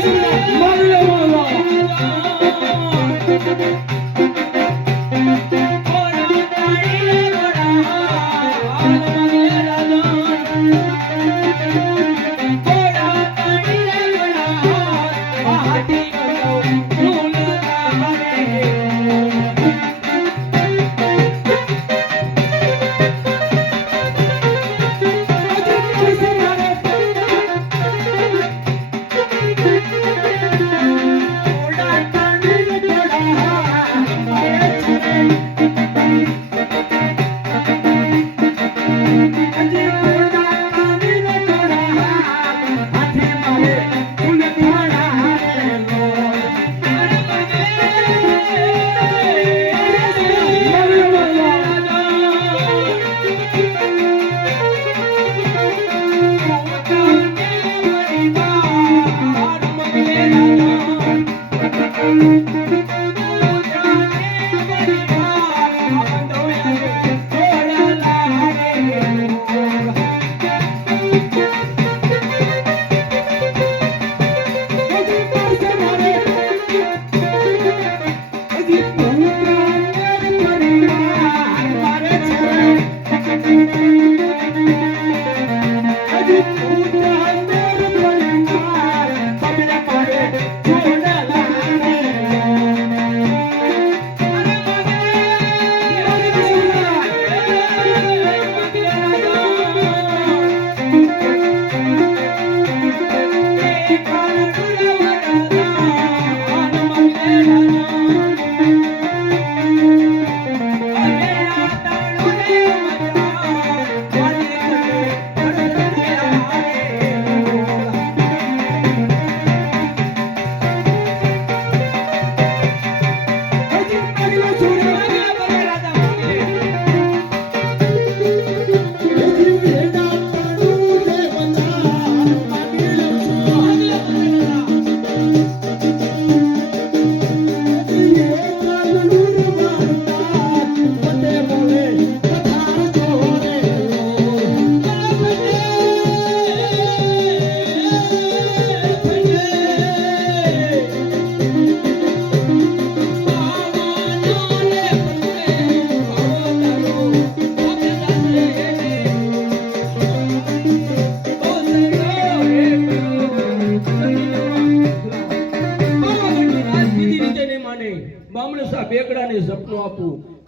Vai, Júlia!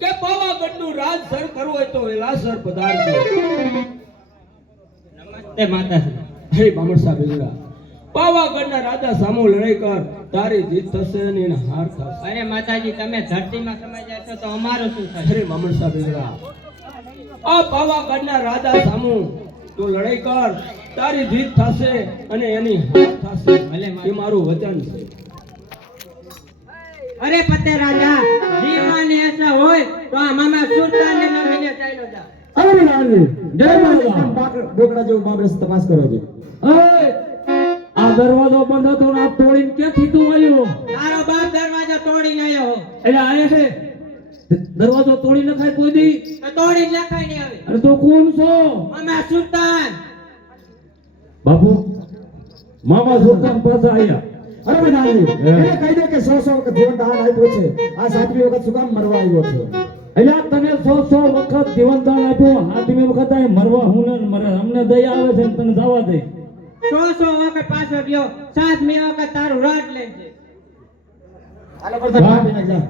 કે પાવાગઢનું રાજ sir કરવું હોય તો વેલાસર પધારજો. નમસ્તે માતાજી. હે બામણસા બેગડા પાવાગઢના રાજા સામો લડાઈ કર તારી જીત થશે અને એને હાર થશે. અરે માતાજી તમે ધરતીમાં સમાઈ જશો તો અમારું શું થશે? અરે બામણ સાહેબ ઇન્દ્રા આ પાવાગઢના રાજા સામુ તું લડાઈ કર તારી જીત થશે અને એની હાર થશે. ભલે એ મારું વચન છે. અરે પતે રાજા જીવન એસા હોય તો આ મામા સુલતાનને નમીને ચાલ્યો જા. અરે નાની જય માતા બોકડા જેવું બાબરસ તપાસ કરો છો. આ દરવાજો બંધ હતો ને આ તોડીને ક્યાંથી તું આવ્યો? તારો બાપ દરવાજો તોડીને આવ્યો એટલે આયા છે? દરવાજો તોડી નખાય કોઈ દી? તોડી નખાય લખાઈ ને આવે અરે તો કોણ છો? મામા સુલતાન બાપુ મામા સુલતાન પાસે આયા. અરે નાની એને કહી દે કે સો સો વખત જીવન દાન આપ્યું છે. આ સાતમી વખત શું કામ મરવા આવ્યો છે? એટલે તને સો સો વખત જીવનદાન આપ્યું આઠમી વખત આ મરવા હું ને મરે અમને દયા આવે છે તને જવા દે. સો સો વખત પાછો ગયો સાતમી વખત તારું રાટ લે છે આને પર. કાપી નાખ જા.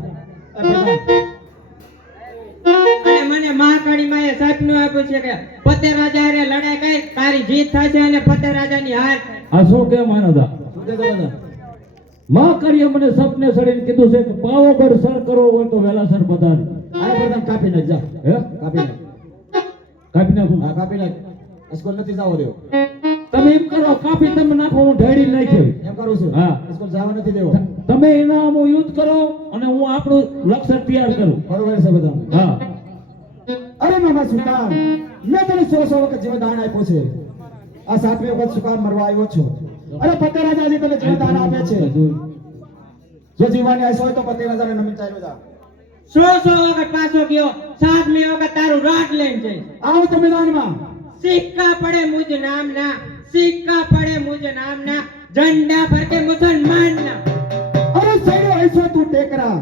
અને મને મહાકાળી માએ સાપનું આપ્યું છે કે પતે રાજા હારે લડાઈ કરી તારી જીત થશે અને પતે રાજાની હાર આ શું કે માનદા શું કહેતો બધા? માં કરીએ મને સપને સડીને કીધું છે કે પાવાગઢ સર કરવો હોય તો વેલા સર પધાર. આને પ્રધાન કાપી નાખ જા. હે? કાપી નાખ. કાપી નાખ? હા કાપી નાખ. સ્કૂલ નથી જાવો દેવો. તમે એમ કરો કાપી તમે નાખો હું ઢેડી નાખ્યો એમ કરું છું. હા. સ્કૂલ જવા નથી દેવો. તમે એના હું યુદ્ધ કરો અને હું આપણું લક્ષ્ય તૈયાર કરું. બરોબર છે બધા. હા. અરે મામા સુકામ મેં તને સો સો વખત જીવનદાન આપ્યો છે. આ સાતમી વખત સુકામ મરવા આવ્યો છું. અને પતે રાજાજી તને જે દાન આપે છે. જો જીવાની આશ હોય તો પતે રાજાને નમિત ચાલ્યો જા. સો સો વખત પાછો ગયો. સાત મે વખત તારું રાટ લઈને જઈ આવો તો મેદાનમાં સિક્કા પડે મુજ નામ સિક્કા પડે મુજ નામ ઝંડા ફરકે મુસલમાન ના અરે સૈનો આઈસો તું ટેકરા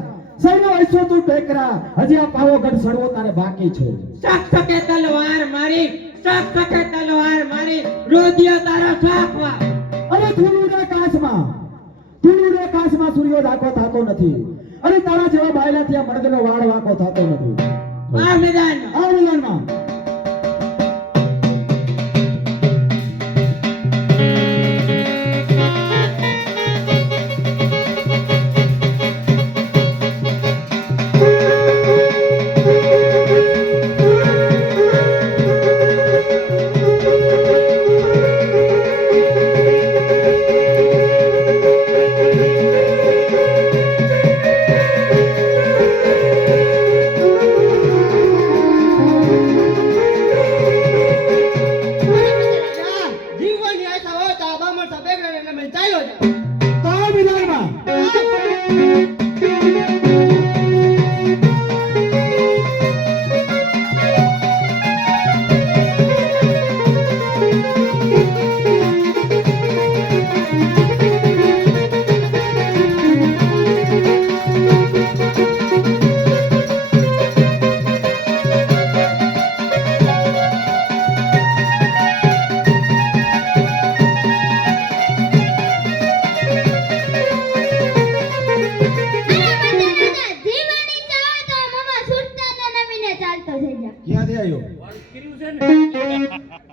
સૈનો આઈસો તું ટેકરા. હજી આ પાવાગઢ સડવો તારે બાકી છે. શક કે તલવાર મારી શક શકે તલવાર મારી. રોદિયો તારો સાખવા અરે ધૂળું રે કાશમાં ધૂળું રે કાશમાં સૂર્યો દાખો થતો નથી. અરે તારા જેવા બાયલા ત્યાં મર્દનો વાળ વાંકો થતો નથી. આ મેદાન આ મેદાનમાં.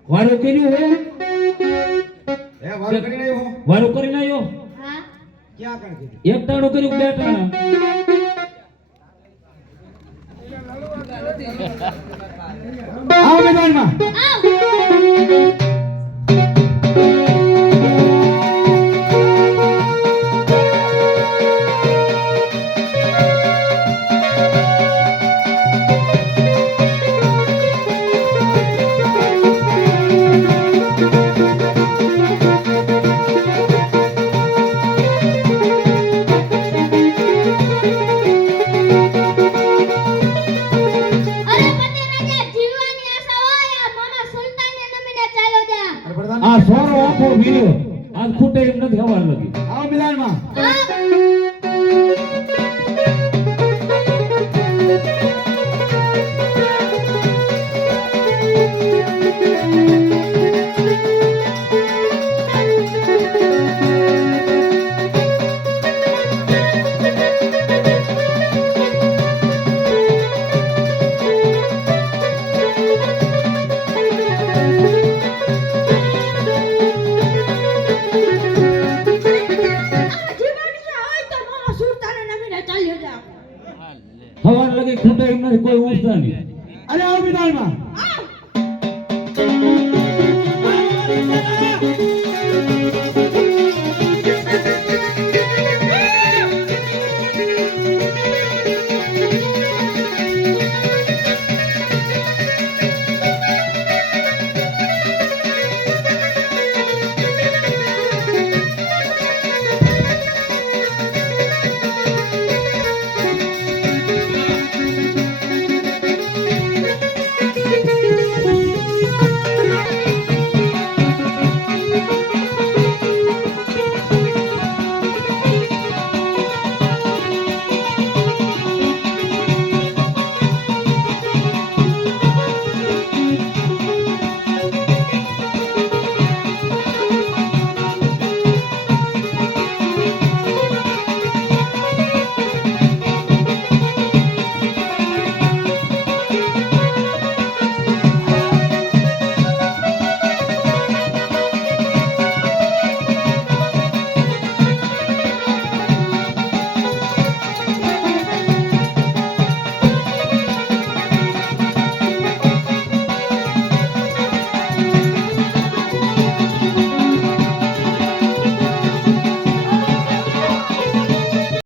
વારું કર્યું હે? એ વાળ કરી નયો વારું કરી નયો હા. ક્યાં કણ કીધું એક ટાણું કર્યું બે ટાણા આ મેદાનમાં. આવ